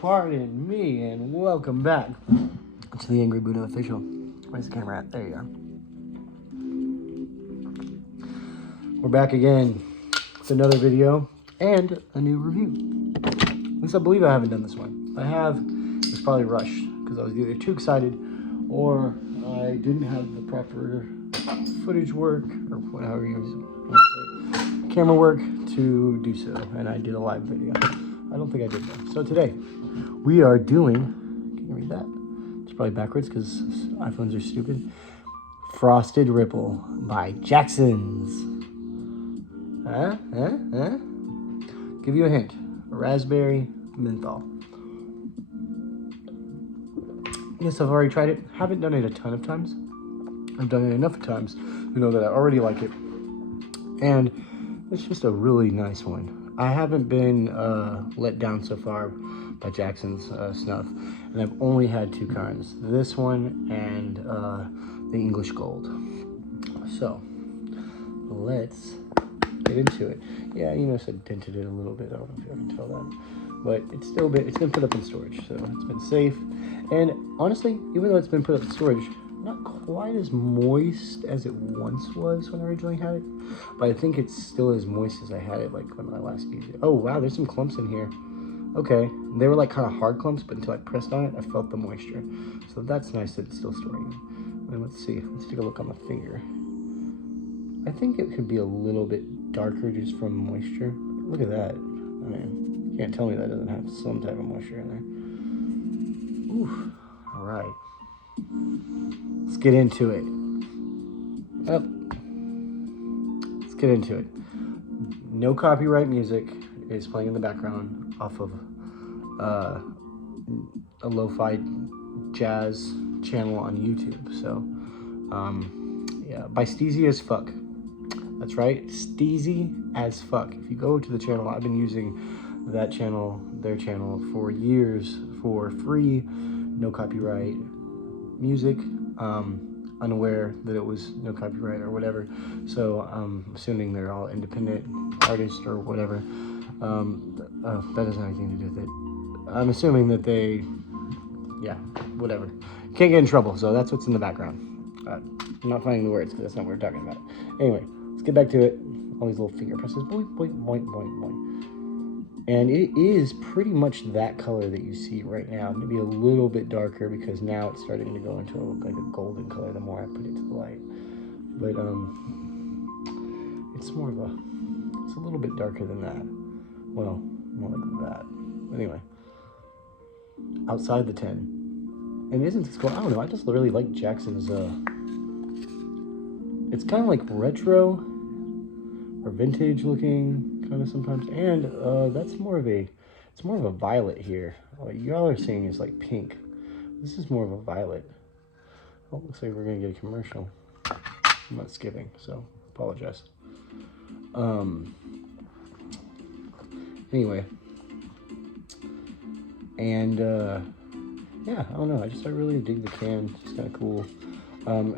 Pardon me, and welcome back to the Angry Buddha Official. Where's the camera at? There you are. We're back again with another video and a new review. At least I believe I haven't done this one. If I have, it's probably rushed because I was either too excited or I didn't have the proper footage work or whatever you want to say, camera work to do so, and I did a live video. I don't think I did that. So today we are doing, can you read that? It's probably backwards because iPhones are stupid. Frosted Ripple by Jaxons. Give you a hint. Raspberry menthol. Yes, I've already tried it. Haven't done it a ton of times. I've done it enough times to know that I already like it. And it's just a really nice one. I haven't been let down so far by Jaxons SNUFF, and I've only had two kinds. This one and the English Gold. So, let's get into it. Yeah, you notice I dented it a little bit. I don't know if you can tell that. But it's still it's been put up in storage, so it's been safe. And honestly, even though it's been put up in storage, not quite as moist as it once was when I originally had it, but I think it's still as moist as I had it like when I last used it. Oh wow, there's some clumps in here. Okay, they were like kind of hard clumps, but until I pressed on it, I felt the moisture. So that's nice that it's still storing it. And let's see, let's take a look on the finger. I think it could be a little bit darker just from moisture. Look at that. I mean, you can't tell me that doesn't have some type of moisture in there. Ooh, all right. Let's get into it. Let's get into it. No copyright music is playing in the background off of a lo-fi jazz channel on YouTube. So, yeah, by Steezy as Fuck. That's right, Steezy as Fuck. If you go to the channel, I've been using that channel, their channel, for years for free, no copyright music, unaware that it was no copyright or whatever. So I'm assuming they're all independent artists or whatever. That doesn't have anything to do with it. I'm assuming that they, yeah, whatever. Can't get in trouble, so that's what's in the background. I'm not finding the words because that's not what we're talking about. Anyway, let's get back to it. All these little finger presses, boing, boing, boing, boing, boing. And it is pretty much that color that you see right now. Maybe a little bit darker because now it's starting to go into like a golden color the more I put it to the light. But it's more of a, it's a little bit darker than that. Well, more like that. Anyway, outside the 10. And isn't this cool? I don't know, I just really like Jaxons. It's kind of like retro or vintage looking. Kind of sometimes, and that's more of a, it's more of a violet here. What y'all are seeing is like pink. This is more of a violet. Oh, looks like we're gonna get a commercial. I'm not skipping, so apologize. Anyway, and yeah, I don't know. I really dig the can. It's just kind of cool.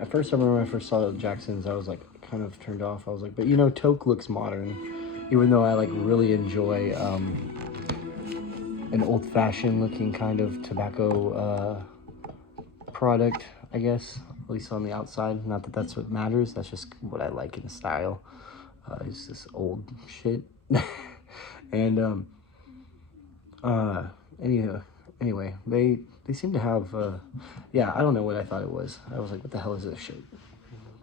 At first, I remember when I first saw the Jaxons, I was like kind of turned off. I was like, but you know, Toke looks modern. Even though I like really enjoy an old-fashioned looking kind of tobacco product, I guess, at least on the outside. Not that that's what matters. That's just what I like in the style. It's this old shit. And anyway, they seem to have yeah, I don't know what I thought it was. I was like, what the hell is this shit?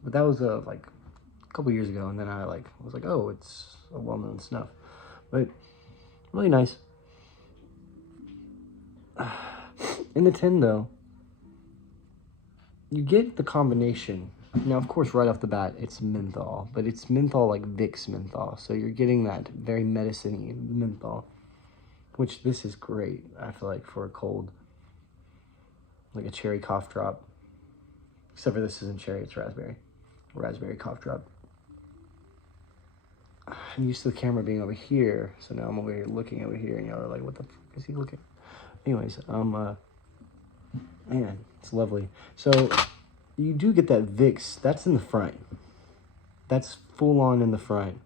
But that was like a couple years ago, and then I was like, oh, it's a well-known snuff. But really nice. In the tin though, you get the combination. Now of course right off the bat it's menthol, but it's menthol like Vicks menthol, so you're getting that very medicine-y menthol, which this is great, I feel like, for a cold, like a cherry cough drop, except for this isn't cherry, it's raspberry cough drop. I'm used to the camera being over here, so now I'm over here looking over here, and y'all are like, what the fuck is he looking? Anyways, man, it's lovely. So you do get that Vicks, that's in the front. That's full on in the front.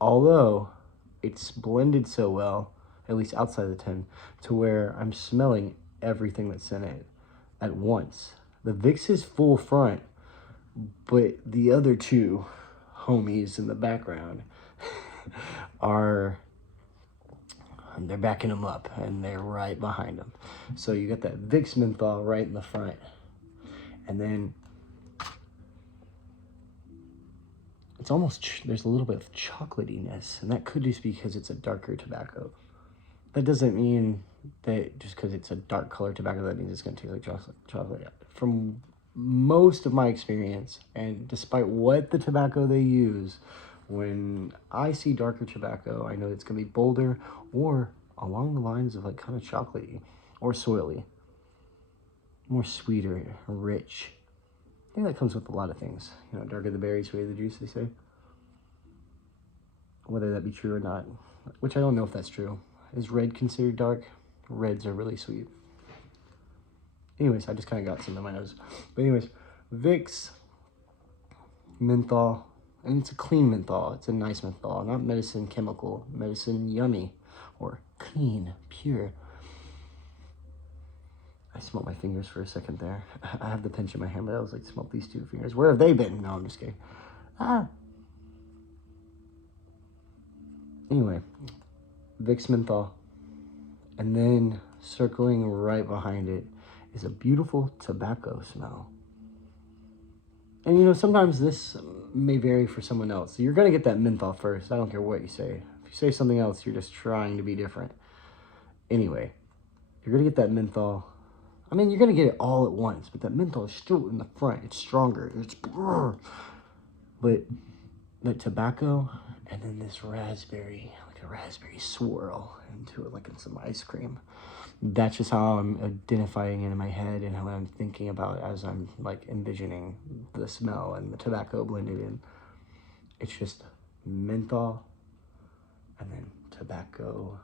Although it's blended so well, at least outside the tin, to where I'm smelling everything that's in it at once. The Vicks is full front, but the other two homies in the background they're backing them up, and they're right behind them. So you got that Vicks menthol right in the front, and then it's almost, there's a little bit of chocolatiness, and that could just be because it's a darker tobacco. That doesn't mean that just because it's a dark color tobacco, that means it's going to taste like chocolate. From most of my experience, and despite what the tobacco they use, when I see darker tobacco, I know it's going to be bolder or along the lines of like kind of chocolatey or soily, more sweeter, rich. I think that comes with a lot of things. You know, darker the berry, sweeter the juice, they say. Whether that be true or not, which I don't know if that's true. Is red considered dark? Reds are really sweet. Anyways, I just kind of got some in my nose. But anyways, Vicks menthol, and it's a clean menthol. It's a nice menthol, not medicine chemical, medicine yummy, or clean, pure. I smelled my fingers for a second there. I have the pinch in my hand, but I was like, smelled these two fingers. Where have they been? No, I'm just kidding. Anyway, Vicks menthol. And then circling right behind it is a beautiful tobacco smell. And you know, sometimes this may vary for someone else. So you're going to get that menthol first. I don't care what you say. If you say something else, you're just trying to be different. Anyway, you're going to get that menthol. I mean, you're going to get it all at once, but that menthol is still in the front. It's stronger. It's brrr. But the tobacco and then this raspberry, like a raspberry swirl into it, like in some ice cream. That's just how I'm identifying it in my head and how I'm thinking about it as I'm like envisioning the smell and the tobacco blended in. It's just menthol and then tobacco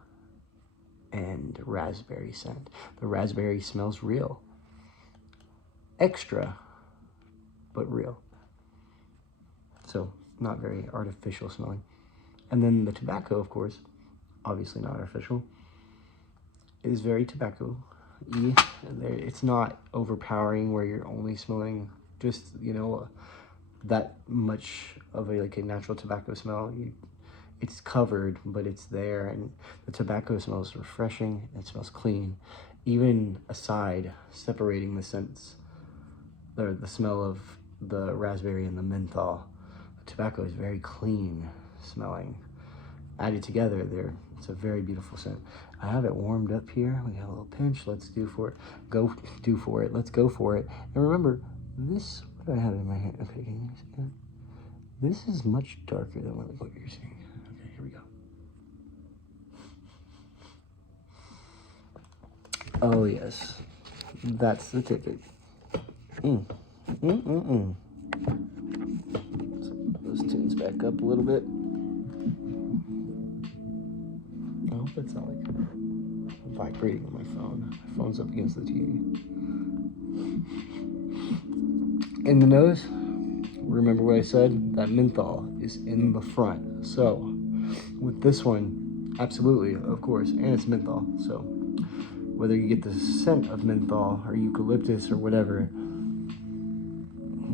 and raspberry scent. The raspberry smells real. Extra, but real. So not very artificial smelling. And then the tobacco, of course, obviously not artificial, is very tobacco-y. It's not overpowering where you're only smelling just, you know, that much of a natural tobacco smell. It's covered, but it's there, and the tobacco smells refreshing. It smells clean, even aside separating the scents, the smell of the raspberry and the menthol. The tobacco is very clean smelling. Added together, it's a very beautiful scent. I have it warmed up here. We got a little pinch. Let's do for it. Go do for it. Let's go for it. And remember, this, what do I have in my hand? Okay, can you see that? This is much darker than what you're seeing. Okay, here we go. Oh, yes. That's the ticket. Let's put those tunes back up a little bit. I hope it's not like vibrating on my phone. My phone's up against the TV. In the nose, remember what I said? That menthol is in the front. So with this one, absolutely, of course, and it's menthol. So whether you get the scent of menthol or eucalyptus or whatever,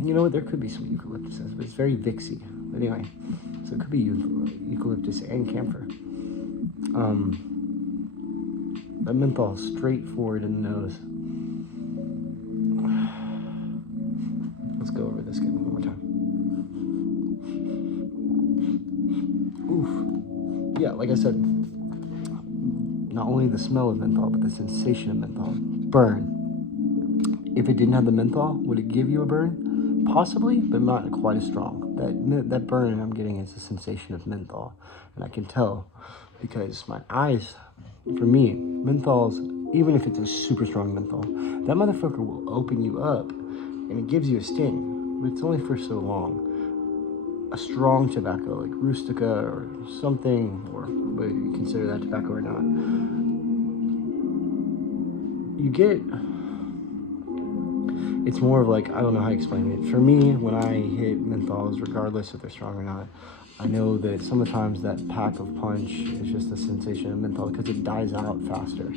you know what, there could be some eucalyptus, but it's very Vicksy. But anyway, so it could be eucalyptus and camphor. That menthol straightforward in the nose. Let's go over this again one more time. Oof. Yeah, like I said, not only the smell of menthol, but the sensation of menthol. Burn. If it didn't have the menthol, would it give you a burn? Possibly, but not quite as strong. That burn I'm getting is the sensation of menthol. And I can tell because my eyes, for me, menthols, even if it's a super strong menthol, that motherfucker will open you up and it gives you a sting, but it's only for so long. A strong tobacco like Rustica or something, or whether you consider that tobacco or not, you get, it's more of like, I don't know how to explain it. For me, when I hit menthols, regardless if they're strong or not, I know that sometimes that pack of punch is just the sensation of menthol because it dies out faster.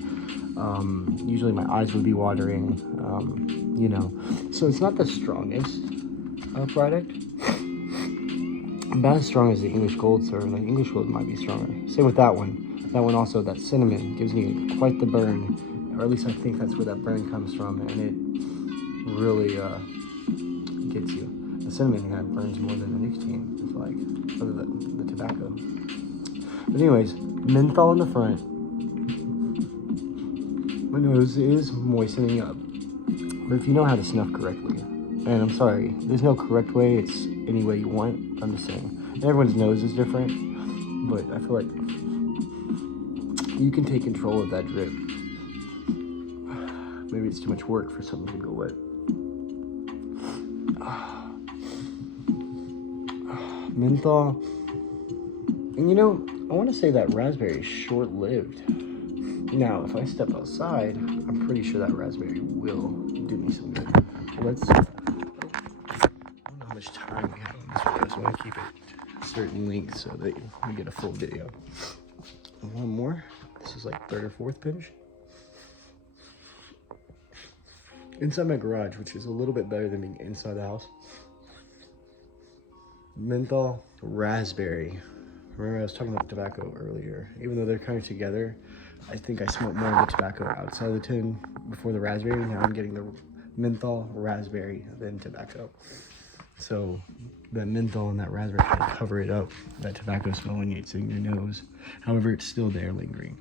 Usually my eyes would be watering, you know. So it's not the strongest product. About as strong as the English Gold, sir. The English Gold might be stronger. Same with that one. That one also, that cinnamon, gives me quite the burn. Or at least I think that's where that burn comes from. And it really gets you. The cinnamon kind of burns more than the nicotine, it's like, other than the tobacco. But anyways, menthol in the front. My nose is moistening up. But if you know how to snuff correctly, and I'm sorry, there's no correct way, it's any way you want. I'm just saying. And everyone's nose is different, but I feel like you can take control of that drip. Maybe it's too much work for something to go wet. Menthol. And you know, I want to say that raspberry is short-lived. Now, if I step outside, I'm pretty sure that raspberry will do me some good. Let's see. I don't know how much time we have on this video, so I want to keep it a certain length so that we get a full video. And one more. This is like third or fourth pinch. Inside my garage, which is a little bit better than being inside the house. Menthol, raspberry. Remember I was talking about tobacco earlier. Even though they're kind of together, I think I smoked more of the tobacco outside the tin before the raspberry. Now I'm getting the menthol, raspberry, then tobacco. So that menthol and that raspberry can cover it up, that tobacco smell when it's in your nose. However, it's still there lingering.